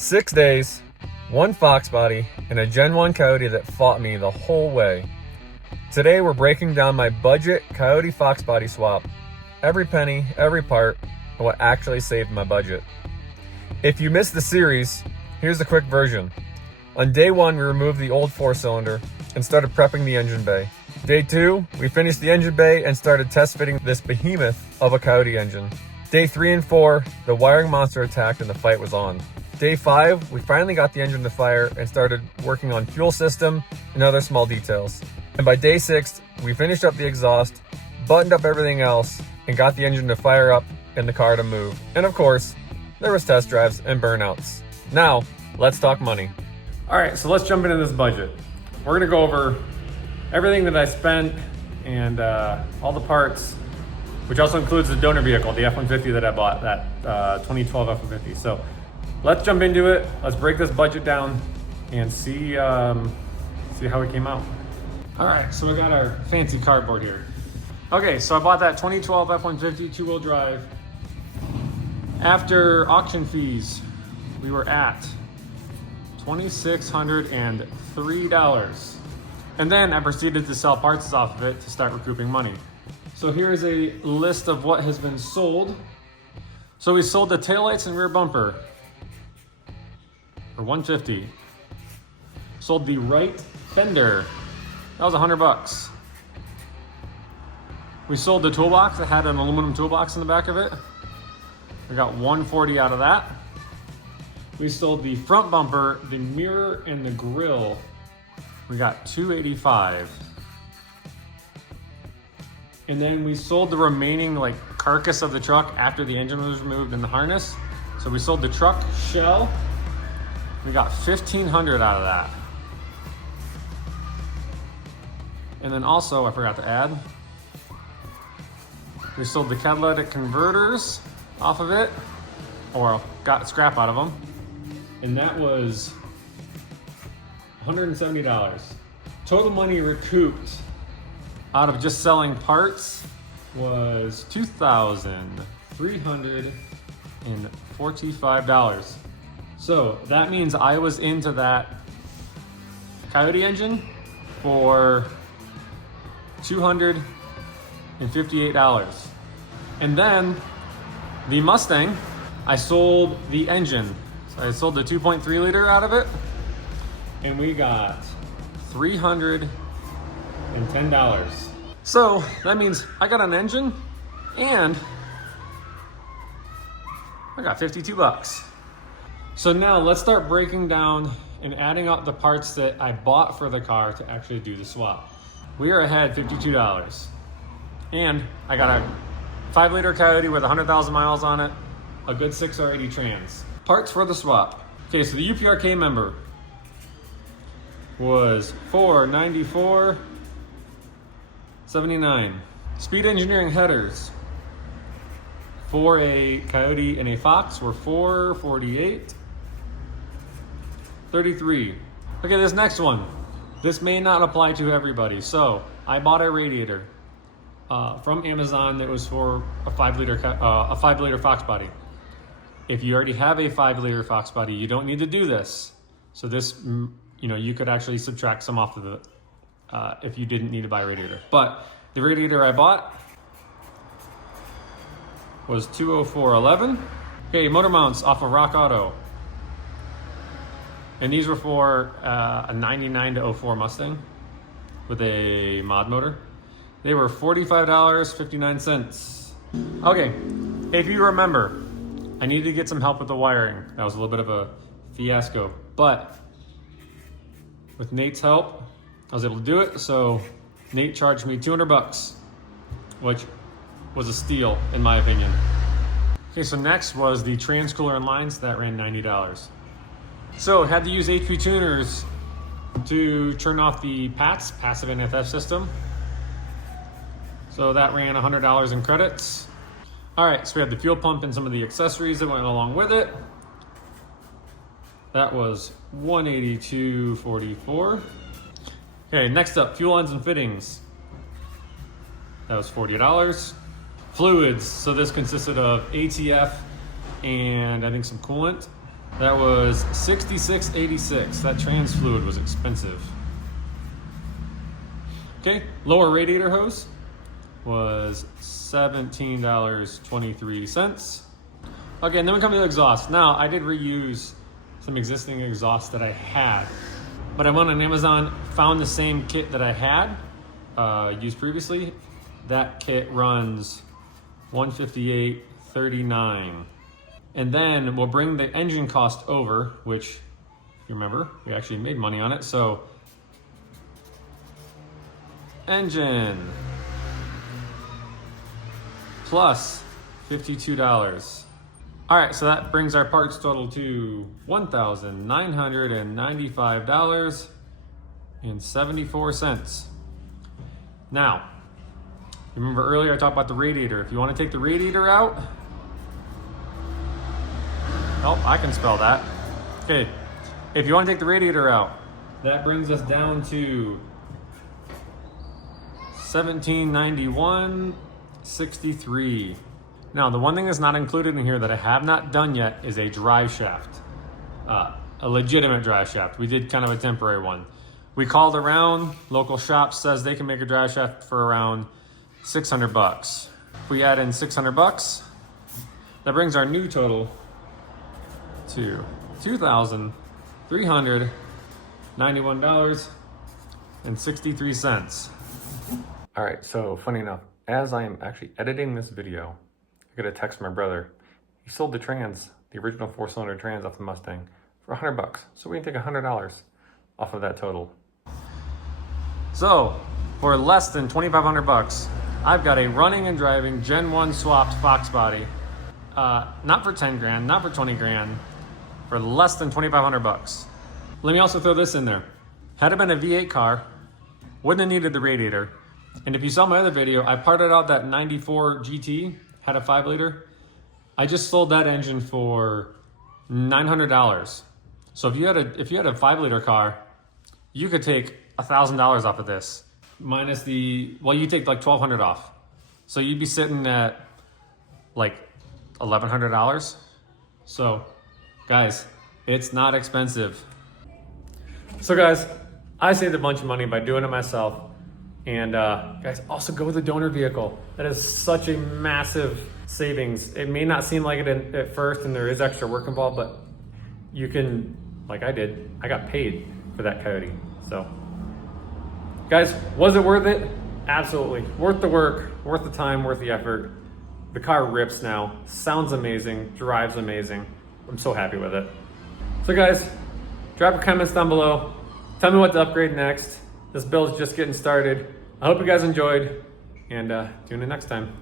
6 days, one Foxbody, and a Gen 1 Coyote that fought me the whole way. Today we're breaking down my budget Coyote Foxbody swap. Every penny, every part, and what actually saved my budget. If you missed the series, here's the quick version. On day 1, we removed the old 4-cylinder and started prepping the engine bay. Day 2, we finished the engine bay and started test fitting this behemoth of a Coyote engine. Day 3 and 4, the wiring monster attacked and the fight was on. Day 5, we finally got the engine to fire and started working on fuel system and other small details. And by day 6, we finished up the exhaust, buttoned up everything else, and got the engine to fire up and the car to move. And of course, there was test drives and burnouts. Now, let's talk money. All right, so let's jump into this budget. We're gonna go over everything that I spent and all the parts, which also includes the donor vehicle, the F-150 that I bought, that 2012 F-150. So let's jump into it. Let's break this budget down and see how it came out. All right, so we got our fancy cardboard here. Okay, so I bought that 2012 F-150 two-wheel drive. After auction fees, we were at $2,603. And then I proceeded to sell parts off of it to start recouping money. So here's a list of what has been sold. So we sold the taillights and rear bumper for $150. Sold the right fender. That was $100. We sold the toolbox that had an aluminum toolbox in the back of it. We got $140 out of that. We sold the front bumper, the mirror, and the grille. We got $285. And then we sold the remaining carcass of the truck after the engine was removed and the harness. So we sold the truck shell. We got $1,500 out of that. And then also, I forgot to add, we sold the catalytic converters off of it, or got scrap out of them. And that was $170. Total money recouped out of just selling parts was $2,345. So that means I was into that Coyote engine for $258. And then the Mustang, I sold the engine. So I sold the 2.3 liter out of it, and we got $310. So that means I got an engine and I got $52. So now let's start breaking down and adding up the parts that I bought for the car to actually do the swap. We are ahead $52. And I got a 5-liter Coyote with 100,000 miles on it, a good 6R80 trans. Parts for the swap. Okay, so the UPRK member was $494.79. Speed Engineering headers for a Coyote and a Fox were $448.33. Okay, this next one. This may not apply to everybody. So I bought a radiator from Amazon that was for a 5-liter Foxbody. If you already have a 5-liter Foxbody, you don't need to do this. So this, you could actually subtract some off of it if you didn't need to buy a radiator. But the radiator I bought was $204.11. Okay, motor mounts off of Rock Auto. And these were for a 99 to 04 Mustang with a mod motor. They were $45.59. Okay, if you remember, I needed to get some help with the wiring. That was a little bit of a fiasco, but with Nate's help, I was able to do it. So Nate charged me $200, which was a steal in my opinion. Okay, so next was the trans cooler and lines. That ran $90. So had to use HP tuners to turn off the PATS, passive NFF system. So that ran $100 in credits. All right, so we had the fuel pump and some of the accessories that went along with it. That was $182.44. Okay, next up, fuel lines and fittings. That was $40. Fluids, so this consisted of ATF and I think some coolant. That was $66.86. That trans fluid was expensive. Okay, lower radiator hose was $17.23. Okay, and then we come to the exhaust. Now, I did reuse some existing exhaust that I had, but I went on Amazon, found the same kit that I had used previously. That kit runs $158.39. And then we'll bring the engine cost over, which, if you remember, we actually made money on it. So, engine plus $52. All right, so that brings our parts total to $1,995.74. Now, remember earlier I talked about the radiator. If you want to take the radiator out, oh, I can spell that. Okay, if you want to take the radiator out, that brings us down to $1791.63. Now, the one thing that's not included in here that I have not done yet is a drive shaft, a legitimate drive shaft. We did kind of a temporary one. We called around, local shops says they can make a drive shaft for around 600 bucks. If we add in 600 bucks, that brings our new total to $2,391.63. All right, so funny enough, as I am actually editing this video, I get a text from my brother. He sold the trans, the original 4-cylinder trans off the Mustang for 100 bucks. So we can take $100 off of that total. So for less than 2,500 bucks, I've got a running and driving Gen 1 swapped Foxbody. Not for 10 grand, not for 20 grand, for less than 2,500 bucks. Let me also throw this in there. Had it been a V8 car, wouldn't have needed the radiator. And if you saw my other video, I parted out that 94 GT, had a 5-liter. I just sold that engine for $900. So if you had a 5-liter car, you could take $1,000 off of this, minus the, well, you take like $1,200 off. So you'd be sitting at like $1,100. So guys, it's not expensive. So guys, I saved a bunch of money by doing it myself. And guys, also go with a donor vehicle. That is such a massive savings. It may not seem like it at first, and there is extra work involved, but you can, like I did, I got paid for that Coyote. So guys, was it worth it? Absolutely. Worth the work, worth the time, worth the effort. The car rips now, sounds amazing, drives amazing. I'm so happy with it. So guys, drop your comments down below. Tell me what to upgrade next. This build's just getting started. I hope you guys enjoyed, and tune in next time.